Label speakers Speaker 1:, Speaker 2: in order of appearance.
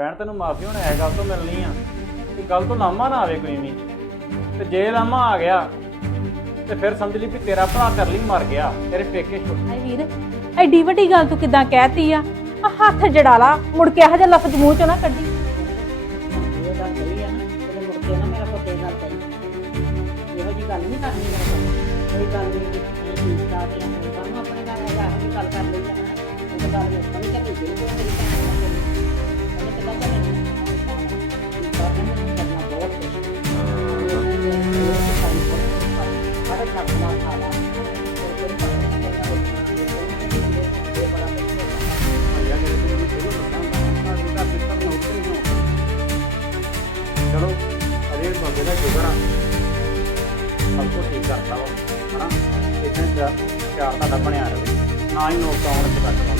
Speaker 1: ਭੈਣ ਤੈਨੂੰ ਮਾਫੀ ਹੁਣ ਇਹ ਗੱਲ ਤੋਂ ਮਿਲਣੀ ਆ। ਕਿ ਗੱਲ ਤੋਂ ਲਾਮਾ ਨਾ ਆਵੇ ਕੋਈ ਵੀ। ਤੇ ਜੇ ਲਾਮਾ ਆ ਗਿਆ ਤੇ ਫਿਰ ਸਮਝ ਲਈ ਵੀ ਤੇਰਾ ਭਰਾ ਕਰ ਲਈ ਮਰ ਗਿਆ ਤੇਰੇ ਪੇਕੇ ਛੁੱਟ
Speaker 2: ਹਾਏ ਵੀਰ ਐਡੀ ਵੱਡੀ ਗੱਲ ਤੂੰ ਕਿਦਾਂ ਕਹਿਤੀ ਆ? ਆ ਹੱਥ ਜੜਾ ਲਾ ਮੁੜ ਕੇ ਇਹੋ ਜਿਹਾ ਲਫ਼ਜ਼ ਮੂੰਹ ਚੋਂ ਨਾ ਕੱਢੀ।
Speaker 3: ਇਹ ਗੱਲ ਸਹੀ ਹੈ ਨਾ ਤੇ ਮੁੜ ਕੇ ਨਾ ਮੇਰਾ ਪੁੱਤ ਇਹ ਗੱਲ ਕਰੀ ਇਹੋ ਜੀ ਗੱਲ ਨਹੀਂ ਕਰਨੀ ਮੇਰੇ ਕੋਲ। ਕੋਈ ਗੱਲ ਨਹੀਂ ਇਹ ਠੀਕ ਠਾਕ ਹੈ ਸਾਨੂੰ ਆਪਣੇ ਘਰ ਆ ਜਾ ਕੇ ਗੱਲ ਕਰ ਲਈ ਤਾਂ ਗੱਲ ਨਹੀਂ ਸਮਝ ਚੱਲੀ ਜੀ ਉਹ ਮੇਰੀ ਭੈਣ ਨਾਲ। ਹਰ ਇੱਕ ਆਪਣਾ
Speaker 1: ਚਲੋ ਦੱਸਾਂ ਸਾਡੇ ਘਰ ਅਰੇ ਬੰਦੇ ਦਾ ਸ਼ੁਕਰ ਆ। ਸਭ ਕੁਝ ਠੀਕ ਕਰਤਾ ਵਾ, ਹਨਾ? ਇਦਾਂ ਪਿਆਰ ਤੁਹਾਡਾ ਬਣਿਆ ਰਹੇ। ਨਾ ਹੀ ਨੋਕ ਆਉਣ ਚ ਕੱਟ